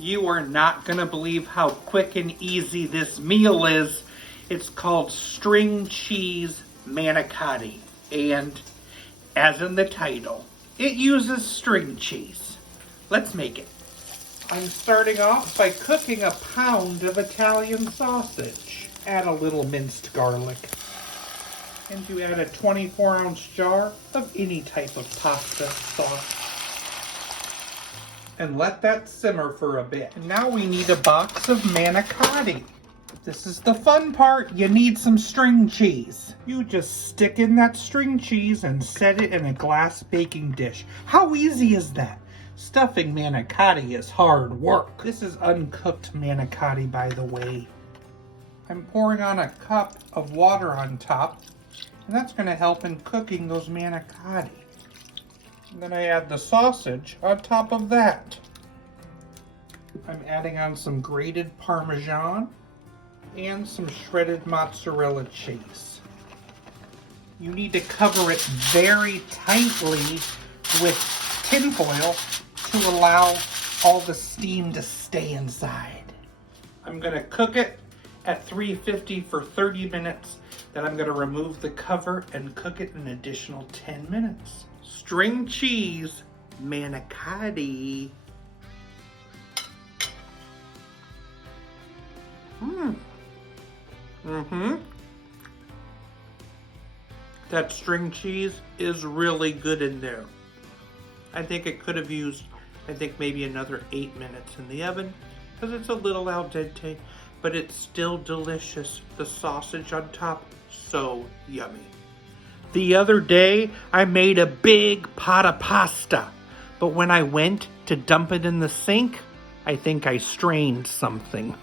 You are not gonna believe how quick and easy this meal is. It's called string cheese manicotti. And as in the title, it uses string cheese. Let's make it. I'm starting off by cooking a pound of Italian sausage. Add a little minced garlic. And you add a 24-ounce jar of any type of pasta sauce. And let that simmer for a bit. And now we need a box of manicotti. This is the fun part. You need some string cheese. You just stick in that string cheese and set it in a glass baking dish. How easy is that? Stuffing manicotti is hard work. This is uncooked manicotti, by the way. I'm pouring on a cup of water on top, and that's going to help in cooking those manicotti. And then I add the sausage on top of that. I'm adding on some grated Parmesan and some shredded mozzarella cheese. You need to cover it very tightly with tinfoil to allow all the steam to stay inside. I'm going to cook it at 350 for 30 minutes. Then I'm going to remove the cover and cook it an additional 10 minutes. String cheese manicotti. That string cheese is really good in there. I think it could have used, maybe another 8 minutes in the oven because it's a little al dente, but it's still delicious. The sausage on top, so yummy. The other day, I made a big pot of pasta, but when I went to dump it in the sink, I think I strained something.